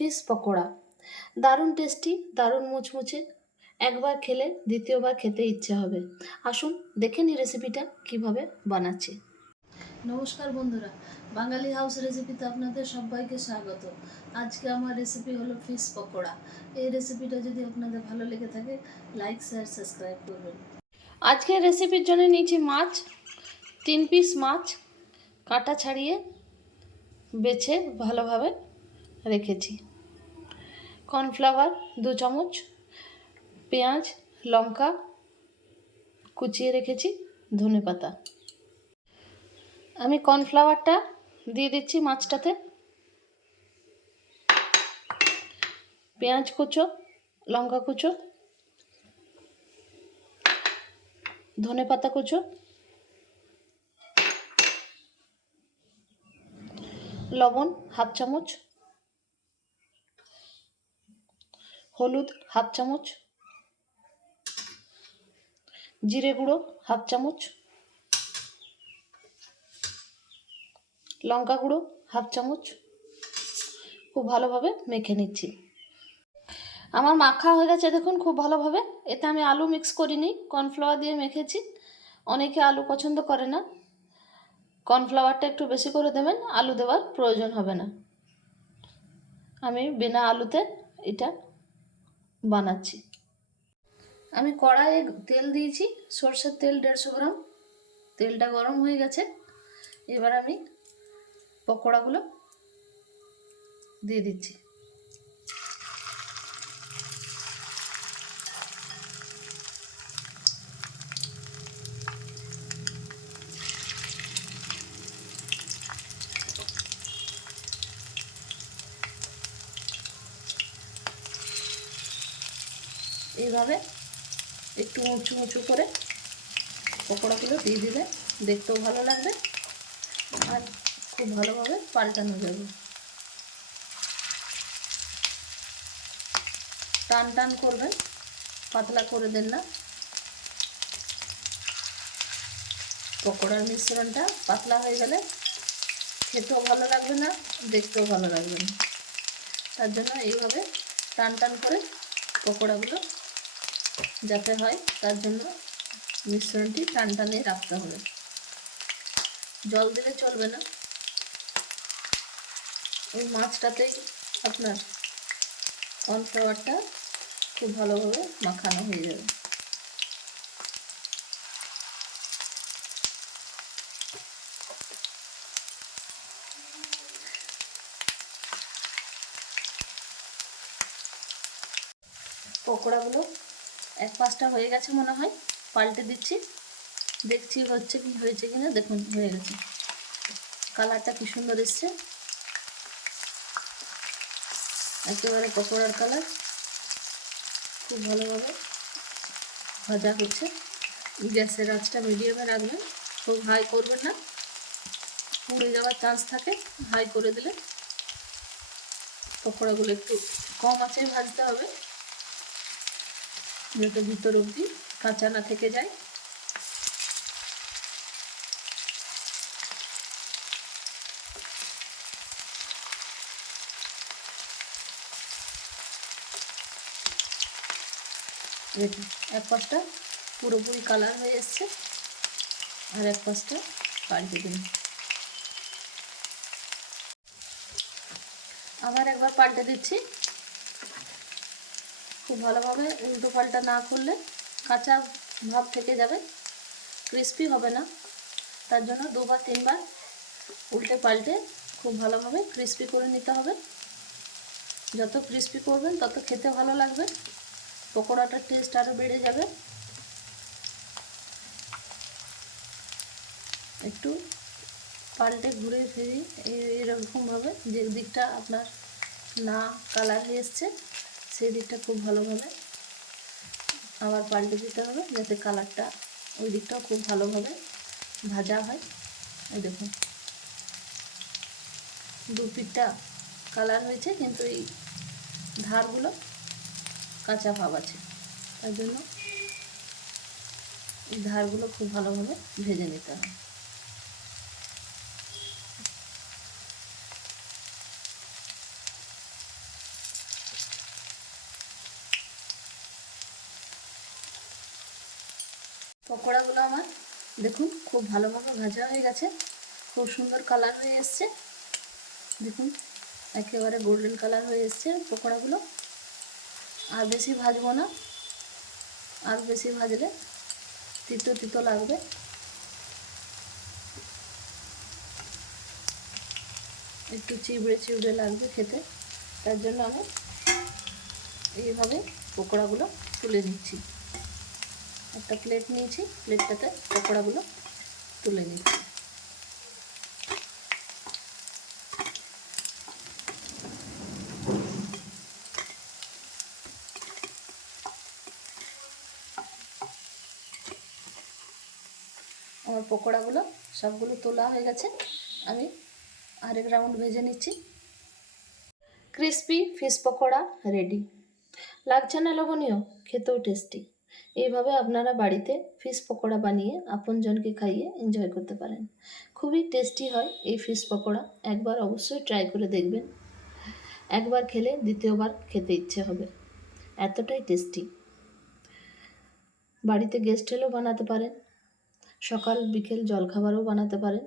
Fish pakora. দারুণ tasty দারুণ মুচমুচে। একবার খেলে দ্বিতীয়বার খেতে ইচ্ছে হবে। আসুন দেখে নিই রেসিপিটা কীভাবে বানাচ্ছি। নমস্কার বন্ধুরা বাঙালি হাউস রেসিপিতে আপনাদের সবাইকে স্বাগত। আজকে আমার রেসিপি হলো ফিশ পকোড়া। এই রেসিপিটা যদি আপনাদের ভালো লেগে থাকে লাইক শেয়ার সাবস্ক্রাইব করবেন। আজকে রেসিপির জন্য নিয়েছি মাছ তিন পিস মাছ কাটা ছাড়িয়ে বেছে ভালোভাবে রেখেছি। কর্নফ্লাওয়ার, দু চামচ, পেঁয়াজ, লঙ্কা কুচিয়ে রেখেছি, ধনে পাতা। আমি কর্নফ্লাওয়ারটা দিয়ে দিচ্ছি মাছটাতে। পেঁয়াজ কুচো, লঙ্কা কুচো, ধনে পাতা কুচো, লবণ হাফ চামচ হলুদ হাফ চামচ, জিরে গুঁড়ো হাফ চামচ, লঙ্কা গুঁড়ো হাফ চামচ। খুব ভালোভাবে মেখে নিচ্ছি। আমার মাখা হয়ে গেছে দেখুন খুব ভালোভাবে। এতে আমি আলু মিক্স করিনি কর্নফ্লাওয়ার দিয়ে মেখেছি। অনেকে আলু পছন্দ করে না। কর্নফ্লাওয়ারটা একটু বেশি করে দেবেন, আলু দেওয়ার প্রয়োজন হবে না। আমি বিনা আলুতে এটা বানাচ্ছি। আমি কড়াইয়ে তেল দিয়েছি, সর্ষের তেল দেড়শো গ্রাম। তেলটা গরম হয়ে গেছে। এবার আমি পকোড়াগুলো দিয়ে দিচ্ছি। এইভাবে একটু উঁচু উঁচু করে পকোড়াগুলো দিয়ে দিলে দেখতেও ভালো লাগবে আর খুব ভালোভাবে পাল্টানো যাবে। টান টান করবেন, পাতলা করে দেন না। পকোড়ার মিশ্রণটা পাতলা হয়ে গেলে খেতেও ভালো লাগবে না, দেখতেও ভালো লাগবে না। তার জন্য এইভাবে টান টান করে পকোড়াগুলো যাতে হয়, তার জন্য মিশ্রণটি টান টানে রাখতে হবে। জল দিলে চলবে না। ওই মাছটাতেই আপনার কর্নফ্লাওয়ারটা খুব ভালোভাবে মাখানো হয়ে যাবে। পকোড়াগুলো এক পাঁচটা হয়ে গেছে মনে হয়, পাল্টে দিচ্ছি। দেখছি হচ্ছে কি, হয়েছে কিনা, দেখুন, হয়ে গেছে। কালারটা কি সুন্দর এসছে। একেবারে পকোড়ার কালার। খুব ভালোভাবে ভাজা হচ্ছে। গ্যাসের আঁচটা মিডিয়ামে রাখবেন। খুব হাই করবেন না। পুড়ে যাওয়ার চান্স থাকে, হাই করে দিলে। পকোড়াগুলো একটু কম আছে ভাজতে হবে। যাতে ভিতর অবধি কাঁচা না থেকে যায়। এক পাশটা পুরোপুরি কালার হয়ে এসছে আর এক পাশটা পাল্টে দিন। আবার একবার পাল্টে দিচ্ছি। খুব ভালোভাবে উল্টো পাল্টা না করলে কাঁচা ভাব থেকে যাবে। ক্রিস্পি হবে না। তার জন্য দুবার তিনবার উল্টে পাল্টে খুব ভালোভাবে ক্রিস্পি করে নিতে হবে। যত ক্রিস্পি করবেন, তত খেতে ভালো লাগবে। পকোড়াটার টেস্ট আরও বেড়ে যাবে। একটু পাল্টে ঘুরে ফিরি এরকমভাবে যে দিকটা আপনার না কালার এসছে সেই দিকটা খুব ভালোভাবে আবার পাল্টে দিতে হবে যাতে কালারটা ওই দিকটাও খুব ভালোভাবে ভাজা হয়। এই দেখুন। দু পিঠটা কালার হয়েছে কিন্তু এই ধারগুলো কাঁচা ভাব আছে। তার জন্য এই ধারগুলো খুব ভালোভাবে ভেজে নিতে হবে। পকোড়াগুলো আমার, দেখুন, খুব ভালোভাবে ভাজা হয়ে গেছে, খুব সুন্দর কালার হয়ে এসছে। দেখুন, একেবারে গোল্ডেন কালার হয়ে এসছে পকোড়াগুলো। আর বেশি ভাজবো না, আর বেশি ভাজলে তিতো তিতো লাগবে। একটু চিবড়ে চিবড়ে লাগবে খেতে, তার জন্য আমি এইভাবে পকোড়াগুলো তুলে নিচ্ছি। একটা প্লেট নিয়েছি প্লেটটাতে পকোড়াগুলো তুলে নিচ্ছি। আমার পকোড়াগুলো সবগুলো তোলা হয়ে গেছে। আমি আরেক রাউন্ড ভেজে নিচ্ছি। ক্রিসপি ফিশ পকোড়া রেডি লাগছে না লবণীয় খেতেও টেস্টি এইভাবে আপনারা বাড়িতে ফিশ পকোড়া বানিয়ে আপনজনকে খাইয়ে এনজয় করতে পারেন। খুবই টেস্টি হয় এই ফিশ পকোড়া, একবার অবশ্যই ট্রাই করে দেখবেন। একবার খেলে দ্বিতীয়বার খেতে ইচ্ছে হবে। এতটাই টেস্টি বাড়িতে গেস্ট এলেও বানাতে পারেন। সকাল, বিকেল জলখাবারও বানাতে পারেন।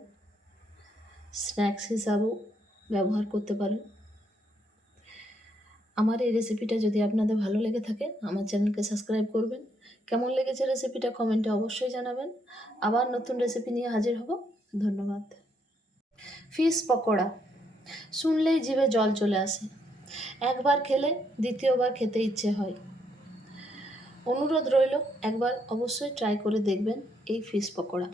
স্ন্যাক্স হিসাবেও ব্যবহার করতে পারেন। আমার এই রেসিপিটা যদি আপনাদের ভালো লেগে থাকে, আমার চ্যানেলকে সাবস্ক্রাইব করবেন। কেমন লেগেছে রেসিপিটা কমেন্টে অবশ্যই জানাবেন। আবার নতুন রেসিপি নিয়ে হাজির হব। ধন্যবাদ। ফিশ পকোড়া। শুনলেই জিভে জল চলে আসে। একবার খেলে দ্বিতীয়বার খেতে ইচ্ছে হয়। অনুরোধ রইল, একবার অবশ্যই ট্রাই করে দেখবেন এই ফিশ পকোড়া।